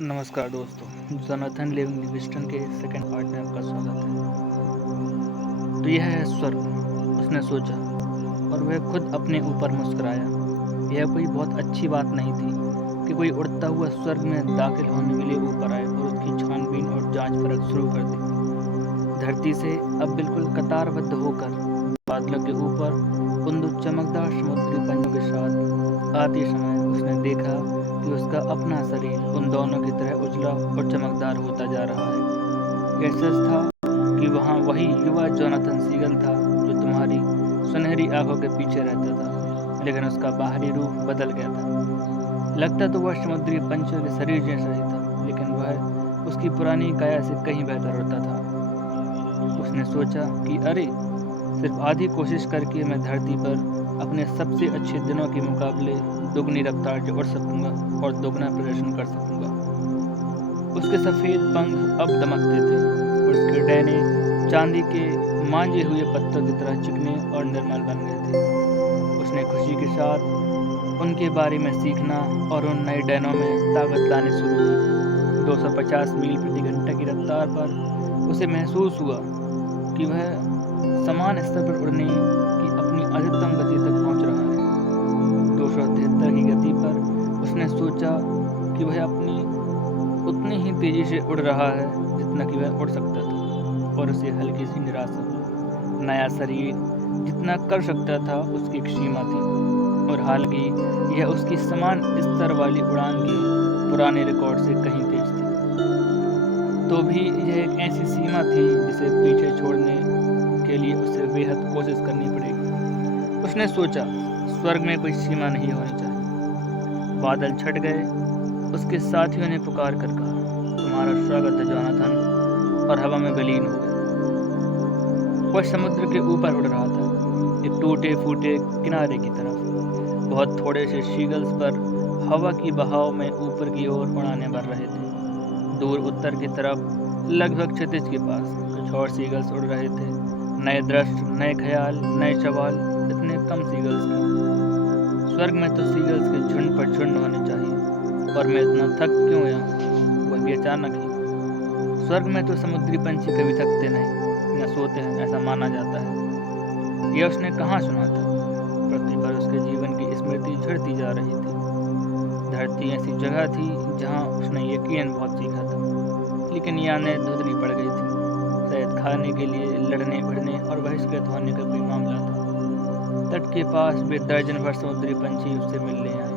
नमस्कार दोस्तों, Jonathan Livingstone के सेकंड पार्ट में आपका स्वागत है। तो यह है स्वर्ग, उसने सोचा और वह खुद अपने ऊपर मुस्कुराया। यह कोई बहुत अच्छी बात नहीं थी कि कोई उड़ता हुआ स्वर्ग में दाखिल होने के लिए ऊपर आए और उसकी छानबीन और जांच परख शुरू कर दी। धरती से अब बिल्कुल कतारबद्ध होकर बादलों के ऊपर उन दो चमकदार समुद्री पंजों के साथ आते समय उसने देखा कि उसका अपना शरीर उन दोनों की तरह उजला और चमकदार होता जा रहा है। यह सच था कि वहाँ वही युवा जोनाथन सीगल था जो तुम्हारी सुनहरी आंखों के पीछे रहता था, लेकिन उसका बाहरी रूप बदल गया था। लगता तो वह समुद्री पंछियों के शरीर जैसा ही था, लेकिन वह उसकी पुरानी काया से कहीं बेहतर होता था। उसने सोचा कि अरे, सिर्फ आधी कोशिश करके मैं धरती पर अपने सबसे अच्छे दिनों के मुकाबले दुगनी रफ्तार से उड़ सकूंगा और दोगुना प्रदर्शन कर सकूंगा। उसके सफेद पंख अब दमकते थे और उसके डैने चांदी के मांझे हुए पत्तों की तरह चिकने और निर्मल बन गए थे। उसने खुशी के साथ उनके बारे में सीखना और उन नए डैनों में ताकत लानी शुरू की। 250 मील प्रति घंटे की रफ्तार पर उसे महसूस हुआ कि वह समान स्तर पर उड़ने की अपनी अधिकतम गति तक पहुंच रहा है। 273 की गति पर उसने सोचा कि वह अपनी उतनी ही तेजी से उड़ रहा है जितना कि वह उड़ सकता था, और उसे हल्की सी निराशा हुई। नया शरीर जितना कर सकता था उसकी एक सीमा थी, और हालांकि यह उसकी समान स्तर वाली उड़ान के पुराने रिकॉर्ड से कहीं तेज थी, तो भी यह एक ऐसी सीमा थी जिसे पीछे छोड़ने के लिए उसे बेहद कोशिश करनी पड़ेगी। उसने सोचा, स्वर्ग में कोई सीमा नहीं होनी चाहिए। बादल छट गए। उसके साथियों ने पुकार कर कहा, तुम्हारा स्वागत है जोनाथन, और हवा में विलीन हो गए। वह समुद्र के ऊपर उड़ रहा था, एक टूटे फूटे किनारे की तरफ। बहुत थोड़े से शीगल्स पर हवा की बहाव में ऊपर की ओर उड़ाने भर रहे थे। दूर उत्तर की तरफ लगभग क्षितिज के पास कुछ और सीगल्स उड़ रहे थे। नए दृश्य, नए ख्याल, नए सवाल, इतने कम सीगल्स क्यों? स्वर्ग में तो सीगल्स के झुंड पर झुंड होने चाहिए, और मैं इतना थक क्यों यहाँ? वह भी अचानक ही। स्वर्ग में तो समुद्री पंछी कभी थकते नहीं, न सोते हैं, ऐसा माना जाता है। यह उसने कहाँ सुना था? पृथ्वी पर उसके जीवन की स्मृति झड़ती जा रही थी। धरती ऐसी जगह थी जहाँ उसने यकीनन बहुत सीखा था, लेकिन यादें धुंधली पड़ गई थी। शायद खाने के लिए लड़ने भिड़ने और बहिष्कृत होने का कोई मामला था। तट के पास वे दर्जन भर समुद्री पंछी उससे मिलने आए,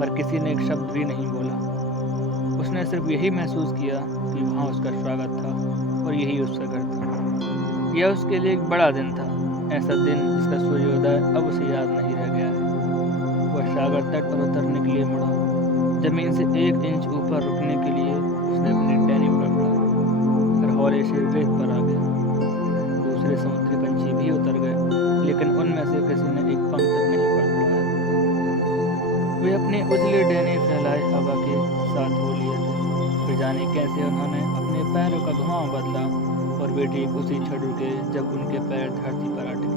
पर किसी ने एक शब्द भी नहीं बोला। उसने सिर्फ यही महसूस किया कि वहाँ उसका स्वागत था और यही उसका घर था। यह उसके लिए एक बड़ा दिन था, ऐसा दिन जिसका सूर्योदय अब उसे याद नहीं रह गया है। वह सागर तट पर उतरने के लिए मुड़ा। जमीन से 1 इंच ऊपर रुकने के लिए उसने अपनी टहनी पर बढ़ाई, फिर हौले से रेत पर आ गया। दूसरे समुद्री पंछी भी उतर गए, लेकिन उनमें से किसी ने एक पंख तक नहीं फड़फड़ाया। वे अपने उजले डैने फैलाए हवा के साथ हो लिए थे। फिर जाने कैसे उन्होंने अपने पैरों का घुमाव बदला, और वे ठीक उसी क्षण रुके जब उनके पैर धरती पर अटके।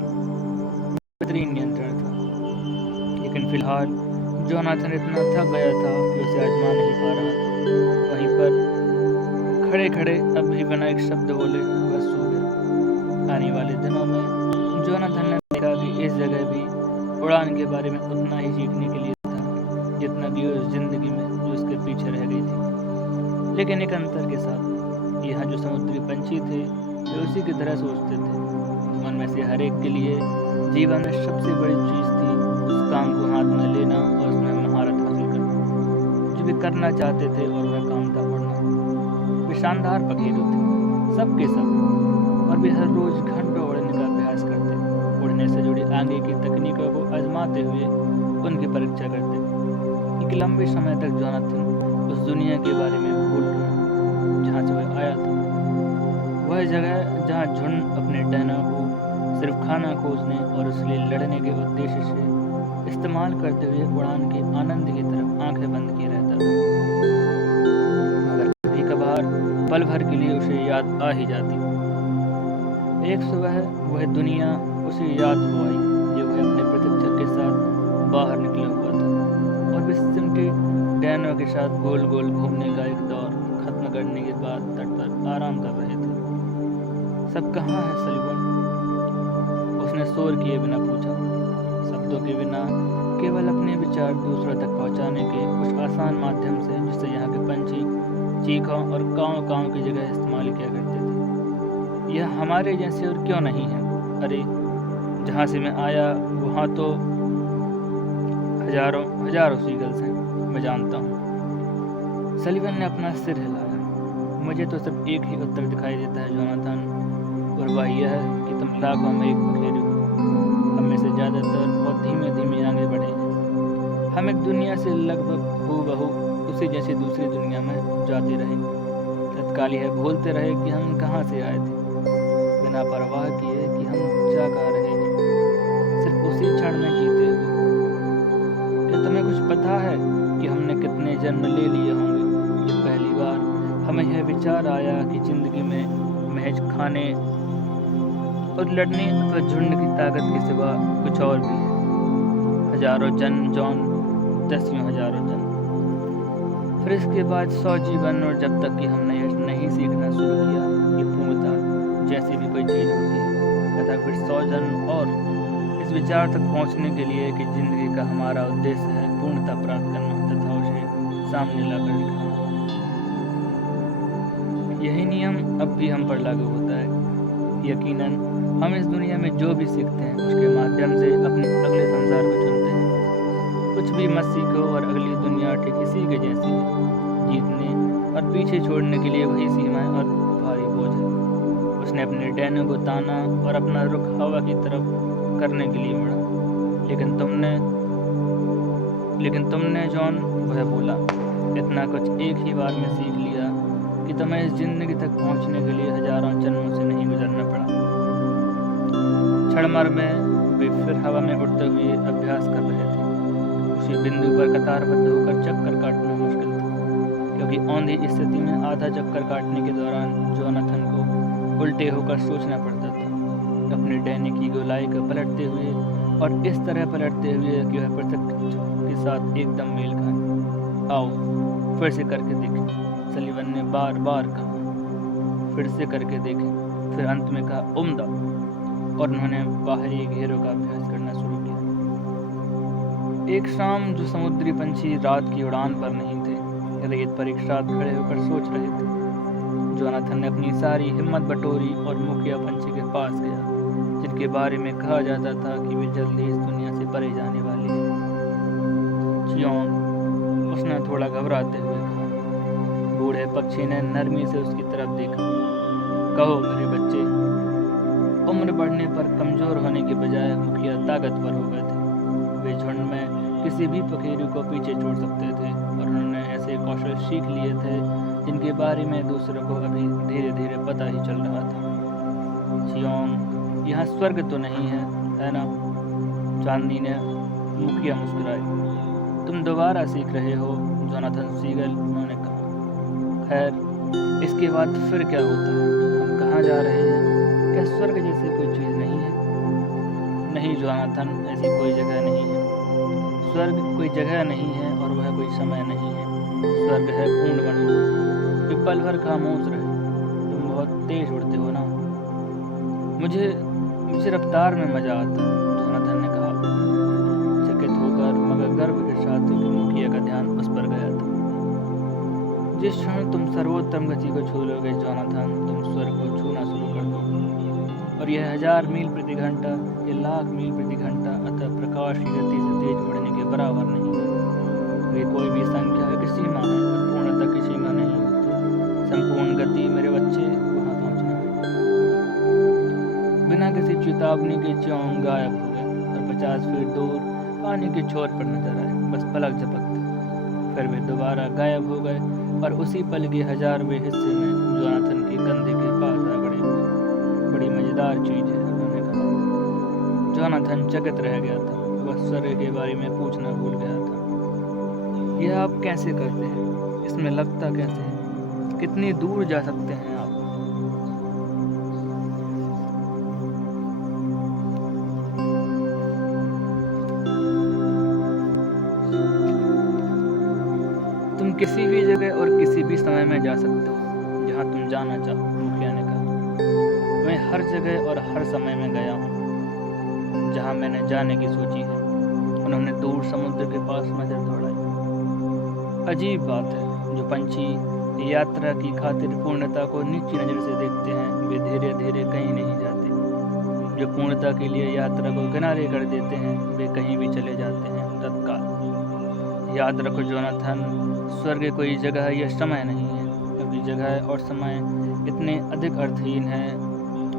बेहतरीन नियंत्रण था, लेकिन फिलहाल जोनाथन इतना थक गया था कि उसे आजमा नहीं पा रहा था। वहीं पर खड़े खड़े अब भी बिना एक शब्द बोले वह सो गया। आने वाले दिनों में जोनाथन ने देखा कि इस जगह भी उड़ान के बारे में उतना ही सीखने के लिए था जितना कि उस जिंदगी में जो उसके पीछे रह गई थी। लेकिन एक अंतर के साथ, यहाँ जो समुद्री पंछी थे वे उसी की तरह सोचते थे। उनमें से हर एक के लिए जीवन में सबसे बड़ी चीज थी उस काम को हाथ में लेना और उसमें महारत हासिल करना जो वे करना चाहते थे, और वह काम था उड़ना। वे शानदार पखेरु थे, सबके सब, और वे हर रोज घंटों उड़ने का अभ्यास करते, उड़ने से जुड़ी आगे की तकनीकों को आजमाते हुए उनकी परीक्षा करते। एक लंबे समय तक जोनाथन उस दुनिया के बारे में भूल गया जहाँ से वह आया था। वह जगह जहाँ झुंड अपने डहनों को सिर्फ खाना खोजने और उसके लिए लड़ने के उद्देश्य से इस्तेमाल करते हुए उड़ान के आनंद की तरफ आंखें बंद किए रहता था। मगर कभी कभार पल भर के लिए उसे याद आ ही जाती। एक सुबह वह दुनिया उसे याद हो आई जो वह अपने प्रतीक्षक के साथ बाहर निकला हुआ था, और वे सिमटे डैनो के साथ गोल गोल घूमने का एक दौर खत्म करने के बाद तट पर आराम कर रहे थे। सब कहाँ है सलीवन? उसने शोर किए बिना पूछा, शब्दों के बिना, केवल अपने विचार दूसरों तक पहुंचाने के कुछ आसान माध्यम से जिसे यहाँ के पंछी चीखों और काँव काँव की जगह इस्तेमाल किया करते थे। यह हमारे जैसे और क्यों नहीं है? अरे, जहाँ से मैं आया वहाँ तो हजारों हजारों सीगल्स हैं, मैं जानता हूँ। सलीवन ने अपना सिर हिलाया। मुझे तो सिर्फ एक ही उत्तर दिखाई देता है जोनाथन, और वह यह है कि तुम लाखों में एक पखेरु हो। हम में से ज़्यादातर बहुत धीमे धीमे आगे बढ़े हैं। हम एक दुनिया से लगभग हूबहू उसी जैसी दूसरी दुनिया में जाते रहे। तत्काल यह भूलते रहे कि हम कहाँ से आए थे, बिना परवाह किए कि हम जा कहाँ रहे हैं, सिर्फ उसी क्षण में जीते हुए। क्या तुम्हें कुछ पता है कि हमने कितने जन्म ले लिए होंगे? जब पहली बार हमें यह विचार आया कि जिंदगी में महज खाने और लड़ने अथवा झुंड की ताकत के सिवा कुछ और भी है। हजारों जन्म जॉन, दसियों हजारों जन्म, फिर इसके बाद 100 जीवन, और जब तक कि हमने यह नहीं सीखना शुरू किया कि पूर्णता जैसी भी कोई चीज़ होती है, तथा फिर 100 जन्म और इस विचार तक पहुंचने के लिए कि जिंदगी का हमारा उद्देश्य है पूर्णता प्राप्त करना तथा उसे सामने लाकर दिखाना। यही नियम अब भी हम पर लागू होता है। यकीनन हम इस दुनिया में जो भी सीखते हैं उसके माध्यम से अपने अगले संसार को चुनते हैं। कुछ भी मत सीखो और अगली दुनिया ठीक इसी के जैसी है। जीतने और पीछे छोड़ने के लिए वही सीमाएं और भारी बोझ है। उसने अपने डैनो को ताना और अपना रुख हवा की तरफ करने के लिए मुड़ा। लेकिन तुमने जॉन, वह बोला, इतना कुछ एक ही बार में सीख लिया कि तुम्हें इस जिंदगी तक पहुंचने के लिए हजारों जन्मों से नहीं गुजरना पड़ा। क्षणभर में वे फिर हवा में उड़ते हुए अभ्यास कर रहे थे। उसी बिंदु पर कतारबद्ध होकर चक्कर काटना मुश्किल था, क्योंकि औंधी स्थिति में आधा चक्कर काटने के दौरान जोनाथन को उल्टे होकर सोचना पड़ता था, अपने डैनी की गोलाई को पलटते हुए, और इस तरह पलटते हुए कि वह प्रत्यक्ष के साथ एकदम मेल खाए। आओ फिर से करके देखें, सलीवन ने बार बार कहा। फिर से करके देखें, फिर अंत में कहा, उम्दा, और उन्होंने बाहरी घेरों का अभ्यास करना शुरू किया। एक शाम जो समुद्री पंछी रात की उड़ान पर नहीं थे, रेत पर एक साथ खड़े होकर सोच रहे थे। जोनाथन ने अपनी सारी हिम्मत बटोरी और मुखिया पंछी के पास गया, जिनके बारे में कहा जाता था कि वे जल्दी इस दुनिया से परे जाने वाले हैं। चियोंग, उसने थोड़ा घबराते हुए कहा। बूढ़े पक्षी ने नरमी से उसकी तरफ देखा। कहो मेरे बच्चे। उम्र बढ़ने पर कमजोर होने के बजाय मुखिया ताकतवर हो गए थे। वे झुंड में किसी भी पखेरु को पीछे छोड़ सकते थे, और उन्होंने ऐसे कौशल सीख लिए थे जिनके बारे में दूसरों को अभी धीरे धीरे पता ही चल रहा था। चियोंग, यहाँ स्वर्ग तो नहीं है ना? चांदनी ने मुखिया मुस्कुराई। तुम दोबारा सीख रहे हो जोनाथन सीगल, उन्होंने कहा। खैर, इसके बाद फिर क्या होता है? हम कहाँ जा रहे हैं? क्या स्वर्ग जैसी कोई चीज़ नहीं है? नहीं जोनाथन, ऐसी कोई जगह नहीं है। स्वर्ग कोई जगह नहीं है और वह कोई समय नहीं है। स्वर्ग है पूर्ण वर्ण। वे पल भर खामोश रहे। तुम बहुत तेज उड़ते हो ना? मुझे रफ्तार में मजा आता है, जोनाथन ने कहा, चकित होकर मगर गर्व के साथ कि मुखिया का ध्यान उस पर गया था। जिस क्षण तुम सर्वोत्तम गति को छू लोगे जोनाथन, तुम स्वर्ग को छूना शुरू कर दोगे, और यह 1000 मील प्रति घंटा या लाख मील प्रति घंटा अतः प्रकाश की गति से तेज उड़ने के बराबर नहीं है। वे कोई भी संख्या की सीमा है, और पूर्णता की सीमा नहीं होती। संपूर्ण गति मेरे बच्चे वहाँ पहुँचना है। बिना किसी चेतावनी के चियोंग गायब हो गए और 50 फीट दूर पानी के छोर पर नजर आए, बस पलक झपकते। फिर वे दोबारा गायब हो गए और उसी पल के 1000वें हिस्से में जोनाथन के कंधे के पास आ खड़े हुए। बड़ी मजेदार चीज है, उन्होंने कहा। जोनाथन चकित रह गया था। वह स्वर्ग के बारे में पूछना भूल गया था। यह आप कैसे करते हैं? इसमें लगता कैसे है? कितनी दूर जा सकते हैं आप? किसी भी जगह और किसी भी समय में जा सकते हो जहाँ तुम जाना चाहो, मुखिया ने कहा। मैं हर जगह और हर समय में गया हूँ जहाँ मैंने जाने की सोची है। उन्होंने दूर समुद्र के पास नजर दौड़ाई। अजीब बात है, जो पंछी यात्रा की खातिर पूर्णता को नीची नजर से देखते हैं, वे धीरे धीरे कहीं नहीं जाते। जो पूर्णता के लिए यात्रा को किनारे कर देते हैं, वे कहीं भी चले जाते हैं तत्काल। याद रखो जोनाथन, स्वर्ग कोई जगह या समय नहीं है, क्योंकि जगह और समय इतने अधिक अर्थहीन हैं।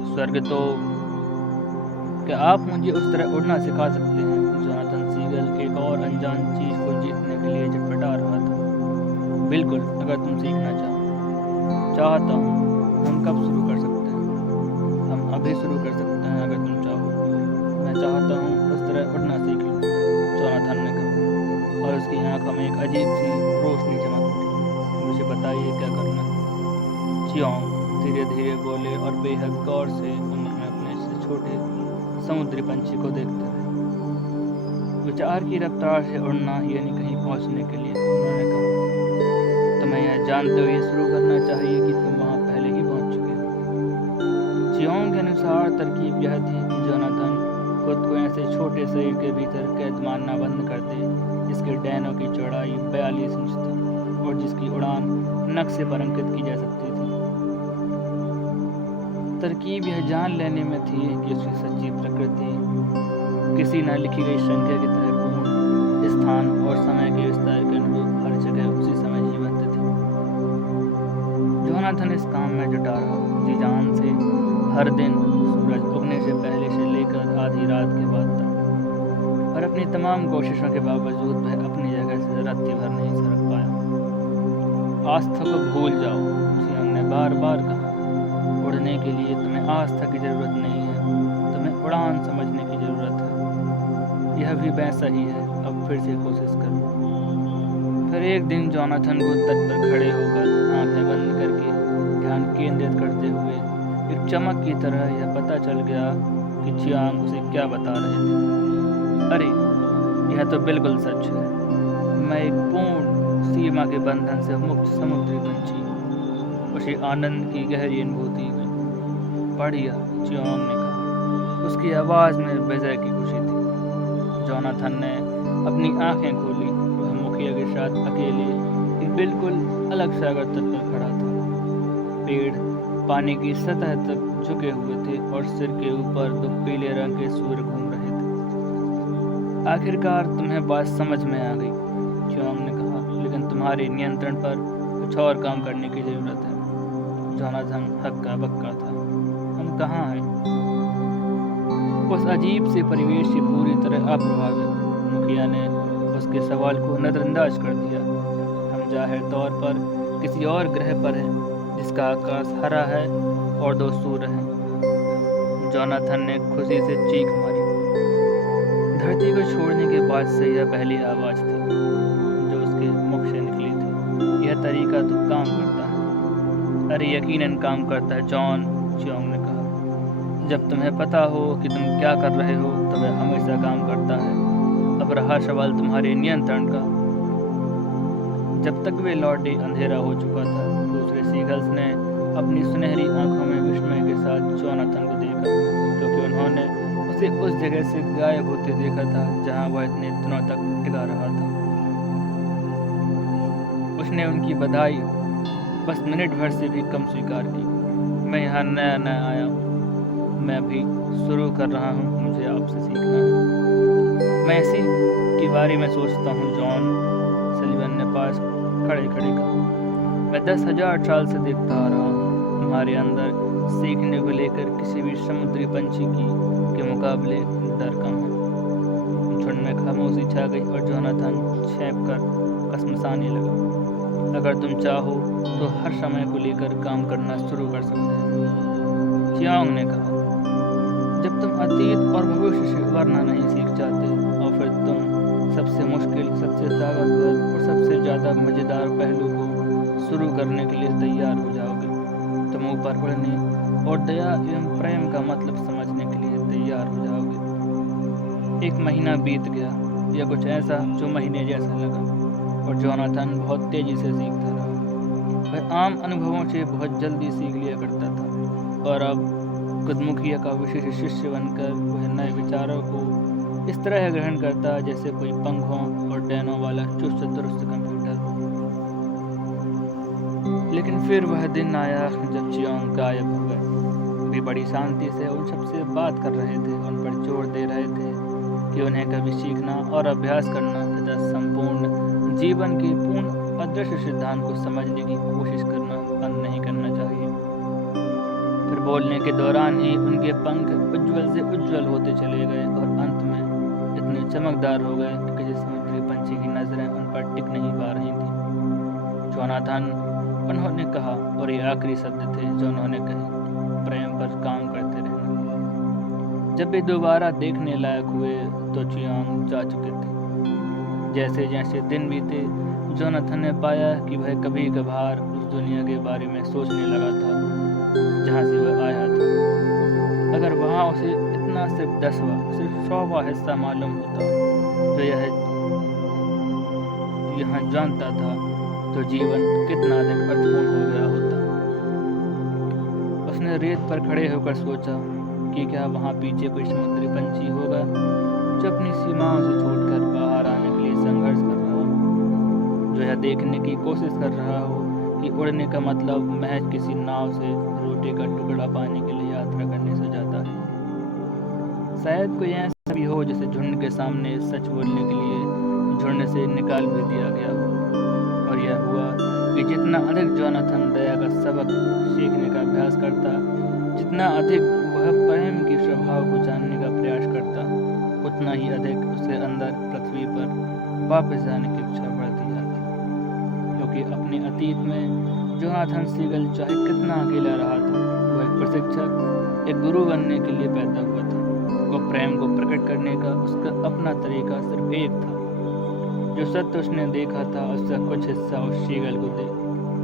स्वर्ग तो क्या आप मुझे उस तरह उड़ना सिखा सकते हैं? जोनाथन सीगल के एक और अनजान चीज को जीतने के लिए झटपटा रहा था। बिल्कुल, अगर तुम सीखना चाहता हूँ। हम कब शुरू कर सकते हैं? हम अभी शुरू कर सकते हैं अगर तुम चाहो। मैं चाहता हूँ उस तरह उड़ना सीख लूँ, जोनाथन ने कहा, और उसकी आंखों में एक अजीब सी रोशनी चमक उठी। मुझे बताइए क्या करना है? चियोंग धीरे धीरे बोले और बेहद गौर से उम्र में अपने से छोटे समुद्री पंछी को देखते रहे। विचार की रफ्तार से उड़ना, यानी कहीं पहुंचने के लिए, उन्होंने कहा। तुम्हें यह जानते हुए शुरू करना चाहिए कि तुम वहां पहले ही पहुंच चुके हो। चियोंग के अनुसार तरकीब यह थी कि जोनाथन खुद को ऐसे छोटे शरीर के भीतर कैद मानना बंद कर दे जिसके डैनों की चौड़ाई 42 इंच थी और जिसकी उड़ान नक्शे पर अंकित की जा सकती थी। तरकीब यह जान लेने में थी कि उसकी सच्ची प्रकृति किसी न लिखी गई संख्या की तरह पूर्ण, स्थान और समय के विस्तार के अनुरूप हर जगह उसी समय जीवंत थी। जोनाथन इस काम में जुटा रहा जी जान से, हर दिन सूरज उगने से पहले से लेकर आधी रात के बाद तक, और अपनी तमाम कोशिशों के बावजूद वह अपनी जगह से रत्ती भर नहीं सरक पाया। आस्था को भूल जाओ, चियोंग ने बार बार कहा। उड़ने के लिए तुम्हें आस्था की जरूरत नहीं है, तुम्हें उड़ान समझने की जरूरत है। यह भी वैसा ही है, अब फिर से कोशिश करो। फिर एक दिन जोनाथन को तट पर खड़े होकर आंखें बंद करके ध्यान केंद्रित करते हुए एक चमक की तरह यह पता चल गया कि चियांग उसे क्या बता रहे थे। अरे, यह तो बिल्कुल सच है। मैं एक पूर्ण सीमा के बंधन से मुक्त समुद्री पंछी। उसे आनंद की गहरी अनुभूति हुई। बढ़िया, चियोंग ने कहा। उसकी आवाज में विजय की खुशी थी। जोनाथन ने अपनी आंखें खोली। वह मुखिया के साथ अकेले एक बिल्कुल अलग सागर तट पर खड़ा था। पेड़ पानी की सतह तक झुके हुए थे और सिर के ऊपर 2 पीले रंग के सूर्य घूम रहे थे। आखिरकार तुम्हें बात समझ में आ गई, चियोंग ने कहा, लेकिन तुम्हारे नियंत्रण पर कुछ और काम करने की जरूरत है। जोनाथन हक्का बक्का था। हम कहाँ हैं? उस अजीब से परिवेश से पूरी तरह अप्रभावित मुखिया ने उसके सवाल को नजरअंदाज कर दिया। हम जाहिर तौर पर किसी और ग्रह पर हैं जिसका आकाश हरा है और 2 सूर्य हैं। जोनाथन ने खुशी से चीख मारी। धरती को छोड़ने के बाद से यह पहली आवाज थी जो उसके मुख से निकली थी। यह तरीका तो काम करता है। अरे यकीनन काम करता है जॉन, चियोंग ने कहा। जब तुम्हें पता हो कि तुम क्या कर रहे हो तो वह हमेशा काम करता है। अब रहा सवाल तुम्हारे नियंत्रण का। जब तक वे लौटे अंधेरा हो चुका था। दूसरे सीगल्स ने अपनी सुनहरी आंखों में विस्मय के साथ जोनाथन को देखा, क्योंकि उन्होंने उसे उस जगह से गायब होते देखा था जहां वह इतने दिनों तक टिका रहा था। उसने उनकी बधाई बस मिनट भर से भी कम स्वीकार की। मैं यहाँ नया आया हूँ। मैं अभी शुरू कर रहा हूँ। मुझे आपसे सीखना है। मैं इसी के बारे में सोचता हूँ जॉन, सलीवन ने पास खड़े कहा। मैं 10,000 साल से देखता आ रहा हूँ। तुम्हारे अंदर सीखने को लेकर किसी भी समुद्री पंछी के मुकाबले डर कम है। झुंड में खामोशी छा गई और जोनाथन छेंप कर कसमसाने लगा। अगर तुम चाहो तो हर समय को लेकर काम करना शुरू कर सकते हैं, चियोंग ने कहा। जब तुम अतीत और भविष्य से उबरना नहीं सीख जाते और फिर तुम सबसे मुश्किल, सबसे ताकतवर और सबसे ज़्यादा मज़ेदार पहलू को शुरू करने के लिए तैयार हो जाओगे। तुम ऊपर बढ़ने और दया एवं प्रेम का मतलब समझने के लिए तैयार हो जाओगे। 1 महीना बीत गया, या कुछ ऐसा जो महीने जैसा लगा। और जोनाथन बहुत तेजी से सीखता रहा। वह आम अनुभवों से बहुत जल्दी सीख लिया करता था और अब खुदमुखिया का विशेष शिष्य बनकर वह नए विचारों को इस तरह ग्रहण करता जैसे कोई पंखों और डैनों वाला चुस्त दुरुस्त कंप्यूटर हो। लेकिन फिर वह दिन आया जब चियोंग गायब हो गए। वे बड़ी शांति से उन सबसे बात कर रहे थे, उन पर जोर दे रहे थे कि उन्हें कभी सीखना और अभ्यास करना तथा संपूर्ण जीवन के पूर्ण अदृश्य सिद्धांत को समझने की कोशिश करना बंद नहीं करना चाहिए। फिर बोलने के दौरान ही उनके पंख उज्ज्वल से उज्ज्वल होते चले गए और अंत में इतने चमकदार हो गए कि किसी समुद्री पंछी की नजरें उन पर टिक नहीं पा रही थी। जोनाथन, उन्होंने कहा, और ये आखिरी शब्द थे जो उन्होंने कहे, प्रेम पर काम करते रहना। जब वे दोबारा देखने लायक हुए तो चियांग जा चुके थे। जैसे जैसे दिन बीते जोनाथन ने पाया कि वह कभी कभार उस दुनिया के बारे में सोचने लगा था जहाँ से वह आया था। अगर वहाँ उसे इतना सिर्फ 10वां, सिर्फ 100वां हिस्सा मालूम होता जो यह यहाँ जानता था, तो जीवन कितना अधिक अर्थपूर्ण हो गया होता। उसने रेत पर खड़े होकर सोचा कि क्या वहाँ पीछे कोई समुद्री पंछी होगा जो अपनी सीमाओं से छूटकर बाहर आने के लिए संघर्ष कर रहा हो, जो यह देखने की कोशिश कर रहा हो कि उड़ने का मतलब महज किसी नाव से रोटी का टुकड़ा पाने के लिए यात्रा करने से जाता है। शायद कोई ऐसा भी हो जिसे झुंड के सामने सच बोलने के लिए झुंड से निकाल भी दिया गया हो। और यह हुआ कि जितना अधिक जोनाथन दया का सबक सीखने का अभ्यास करता, जितना अधिक वह प्रेम के स्वभाव को जानने का प्रयास करता, उतना ही अधिक उसके अंदर पृथ्वी पर वापस जाने की इच्छा बढ़ती जाती। क्योंकि अपने अतीत में जोनाथन सीगल चाहे कितना अकेला रहा था, वह एक प्रशिक्षक, एक गुरु बनने के लिए पैदा हुआ था। वो प्रेम को प्रकट करने का उसका अपना तरीका सिर्फ एक था। जो सत्य उसने देखा था उसका कुछ हिस्सा उस सीगल को दे,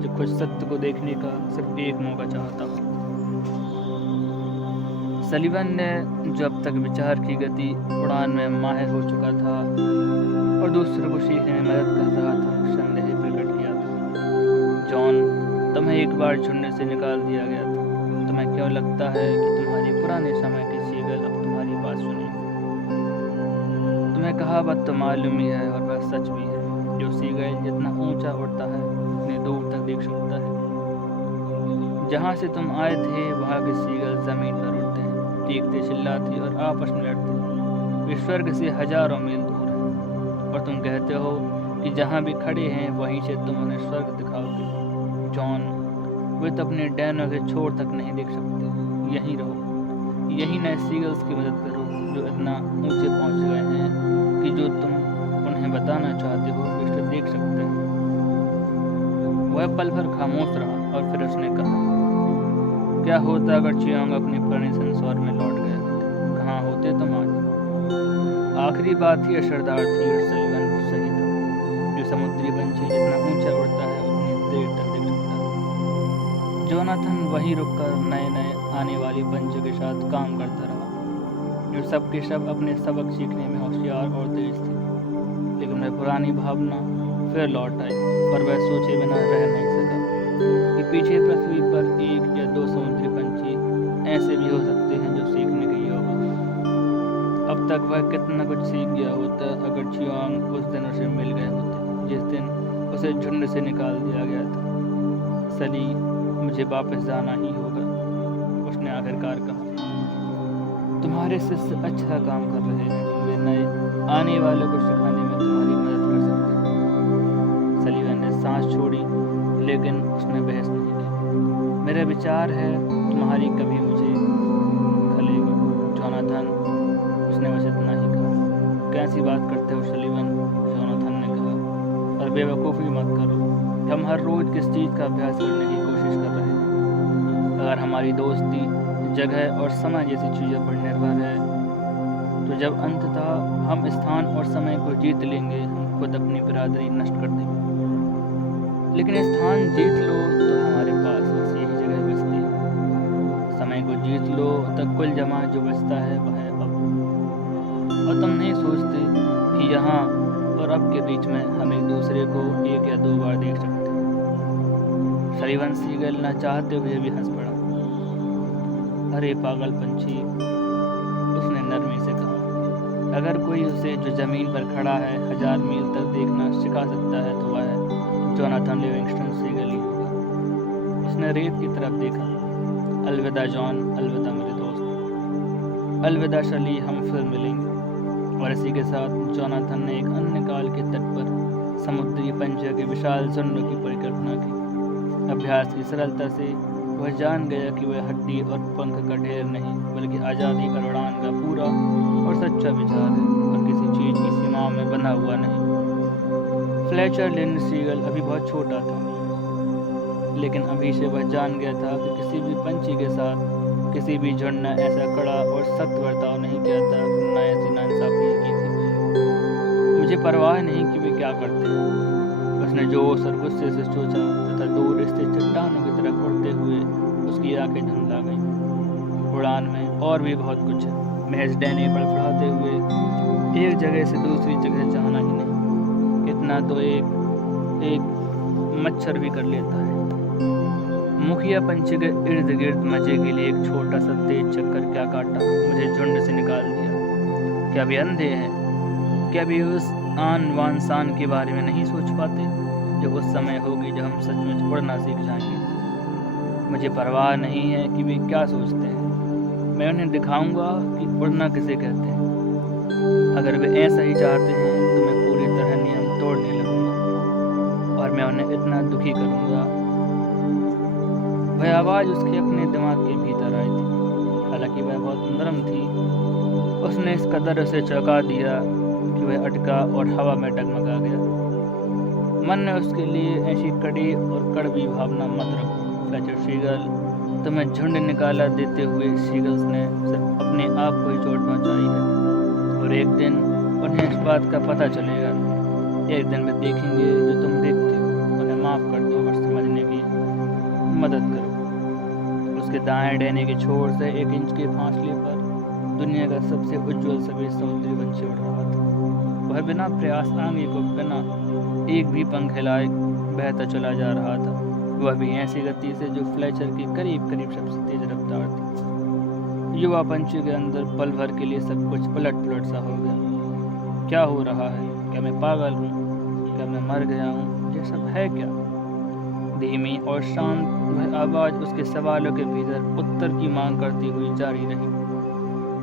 जो खुद सत्य को देखने का सिर्फ एक मौका चाहता हो। सलीवन ने जो अब तक विचार की गति उड़ान में माहिर हो चुका था और दूसरों को सीखने में मदद कर रहा था, संदेह प्रकट किया था। जॉन, तुम्हें एक बार झुंड से निकाल दिया गया था। तुम्हें क्यों लगता है कि तुम्हारे पुराने समय के सीगल अब तुम्हारी बात सुने? तुम्हें कहावत तो मालूम ही है और वह सच भी है, जो सीगल जितना ऊंचा उड़ता है उतनी दूर तक देख सकता है। जहाँ से तुम आए थे वहाँ के सीगल जमीन पर उड़ते हैं, चीखते चिल्लाते और आपस में लड़ते। वे स्वर्ग से हजारों मील दूर हैं और तुम कहते हो कि जहाँ भी खड़े हैं वहीं से तुम उन्हें स्वर्ग दिखाओगे। जॉन, वे तो अपने डैनों के छोर तक नहीं देख सकते। यहीं रहो, यहीं नए सीगल्स की मदद करो जो इतना ऊंचे पहुंच गए हैं कि जो तुम उन्हें बताना चाहते हो वे उसे देख सकते हैं। वह पल भर खामोश रहा और फिर उसने कहा, क्या होता अगर चियांग अपने पुराने संसार में लौट गए होते? कहाँ होते तुम आज? आखिरी बात ही असरदार थी और सलीवन सही था। जो समुद्री पंछी जितना ऊंचा उड़ता है उतनी देर तक देख सकता है। जोनाथन वहीं रुककर नए नए आने वाली पंछियों के साथ काम करता रहा, जो सब के सब अपने सबक सीखने में होशियार और तेज थे। लेकिन वह पुरानी भावना फिर लौट आई और वह सोचे बिना रह नहीं सका कि पीछे पृथ्वी पर 1 या 2 समुद्री पंछी ऐसे भी हो सकते हैं जो सीखने के योग्य हों। अब तक वह कितना कुछ सीख गया होता अगर चियांग उस दिन उसे मिल गए होते जिस दिन उसे झुंड से निकाल दिया गया था। सली, मुझे वापस जाना ही होगा, उसने आखिरकार कहा। तुम्हारे शिष्य अच्छा काम कर रहे हैं, वे नए आने वालों को सिखाने में तुम्हारी मदद कर सकते हैं। सलीवन ने सांस छोड़ी लेकिन उसने बहस नहीं की। मेरा विचार है तुम्हारी कभी मुझे खलेगा, जोनाथन, उसने बस इतना ही कहा। कैसी बात करते हो सलीवन, जोनाथन ने कहा, और बेवकूफ़ी मत करो। हम हर रोज़ किस चीज़ का अभ्यास करने की कोशिश कर रहे हैं। अगर हमारी दोस्ती जगह और समय जैसी चीज़ों पर निर्भर है तो जब अंततः हम स्थान और समय को जीत लेंगे, हम खुद अपनी बिरादरी नष्ट कर देंगे। लेकिन स्थान जीत लो तो हमारे पास बस यही जगह बचती है। समय को जीत लो तो कुल जमा जो बचता है वह है अब। और तुम नहीं सोचते कि यहाँ और और अब के बीच में हम एक दूसरे को 1 या 2 बार देख सकते हैं। सलीवन सीगल न चाहते हुए भी हंस पड़ा। अरे पागल पंछी, उसने नरमी से कहा। अगर कोई उसे जो ज़मीन पर खड़ा है 1000 मील तक देखना सिखा सकता है तो वह जोनाथन लिविंगस्टन सीगल ही होगा। उसने रेत की तरफ देखा। अलविदा जॉन, अलविदा मेरे दोस्त, अलविदा शली, हम फिर मिलेंगे। और इसी के साथ जोनाथन ने एक अन्य काल के तट पर समुद्री पंछियों के विशाल झुंड की परिकल्पना की। अभ्यास की सरलता से वह जान गया कि वह हड्डी और पंख का ढेर नहीं, बल्कि आज़ादी पर उड़ान का पूरा और सच्चा विचार है, और किसी चीज़ की सीमाओं में बंधा हुआ नहीं। फ्लेचर लिंड सीगल अभी बहुत छोटा था, लेकिन अभी से वह जान गया था कि किसी भी पंछी के साथ किसी भी झुंड ने ऐसा कड़ा और सख्त बर्ताव नहीं किया था, न ऐसी नाइंसाफी की थी। मुझे परवाह नहीं कि वे क्या करते हैं, उसने जोश और गुस्से से सोचा, तथा दूर स्थित चट्टानों की तरफ उड़ते हुए उसकी आंखें धुंधला गईं। उड़ान में और भी बहुत कुछ है। महज डैनी फड़फड़ाते हुए एक जगह से दूसरी जगह जाना ही नहीं, इतना तो एक मच्छर भी कर लेता है। मुखिया पंछी के इर्द गिर्द मजे के लिए एक छोटा सा तेज चक्कर क्या काटा, मुझे झुंड से निकाल दिया। क्या वे अंधे हैं? क्या वे उस आन वान शान के बारे में नहीं सोच पाते जो उस समय होगी जब हम सचमुच उड़ना सीख जाएंगे? मुझे परवाह नहीं है कि वे क्या सोचते हैं। मैं उन्हें दिखाऊंगा कि उड़ना किसे कहते हैं। अगर वे ऐसा ही चाहते हैं तो मैं पूरी तरह नियम तोड़ने लगूंगा, और मैं उन्हें इतना दुखी करूंगा। वह आवाज़ उसके अपने दिमाग के भीतर आई थी, हालांकि वह बहुत नरम थी। उसने इस कदर उसे चौंका दिया कि वह अटका और हवा में डगमगा गया। मन ने उसके लिए ऐसी कड़ी और कड़वी भावना मत रखो फ्लेचर सीगल, तुम्हें झुंड निकाला देते हुए सीगल्स ने सिर्फ अपने आप को ही चोट पहुंचाई है, और एक दिन उन्हें इस बात का पता चलेगा। एक दिन वे देखेंगे जो तुम देखते हो। उन्हें माफ़ कर दो और समझने की मदद करो। उसके दाएं डैने के छोर से 1 इंच के फासले पर दुनिया का सबसे उज्जवल सफेद समुद्री पंछी उड़ रहा था। वह बिना प्रयास आगे को बिना एक भी पंख हिलाए बहता चला जा रहा था, वह भी ऐसी गति से जो फ्लेचर की करीब करीब सबसे तेज रफ्तार थी। युवा पंछी के अंदर पल भर के लिए सब कुछ उलट पुलट सा हो गया। क्या हो रहा है? क्या मैं पागल हूँ? क्या मैं मर गया हूँ? ये सब है क्या? धीमी और शांत वह आवाज़ उसके सवालों के भीतर उत्तर की मांग करती हुई जारी रही।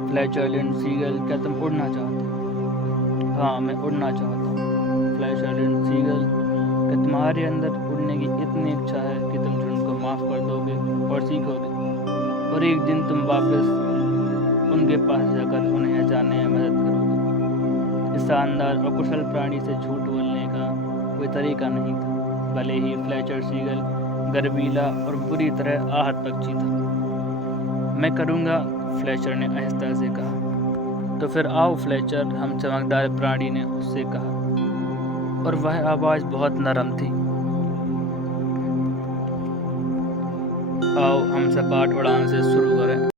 फ्लेचर लिंड सीगल, क्या तुम उड़ना चाहते हो? हाँ, मैं उड़ना चाहता हूँ। फ्लेचर लिंड सीगल, क्या तुम्हारे अंदर उड़ने की इतनी इच्छा है कि तुम झुंड को माफ़ कर दोगे और सीखोगे, और एक दिन तुम वापस उनके पास जाकर उन्हें जाने में मदद करोगे? इस शानदार और कुशल प्राणी से झूठ बोलने का कोई तरीका नहीं था। भले ही फ्लेचर सीगल गर्वीला और बुरी तरह आहत पक्षी था। मैं करूँगा, फ्लेचर ने आहिस्ता से कहा। तो फिर आओ फ्लेचर, हम चमकदार प्राणी ने उससे कहा, और वह आवाज़ बहुत नरम थी। आओ हम सपाट उड़ान से शुरू करें।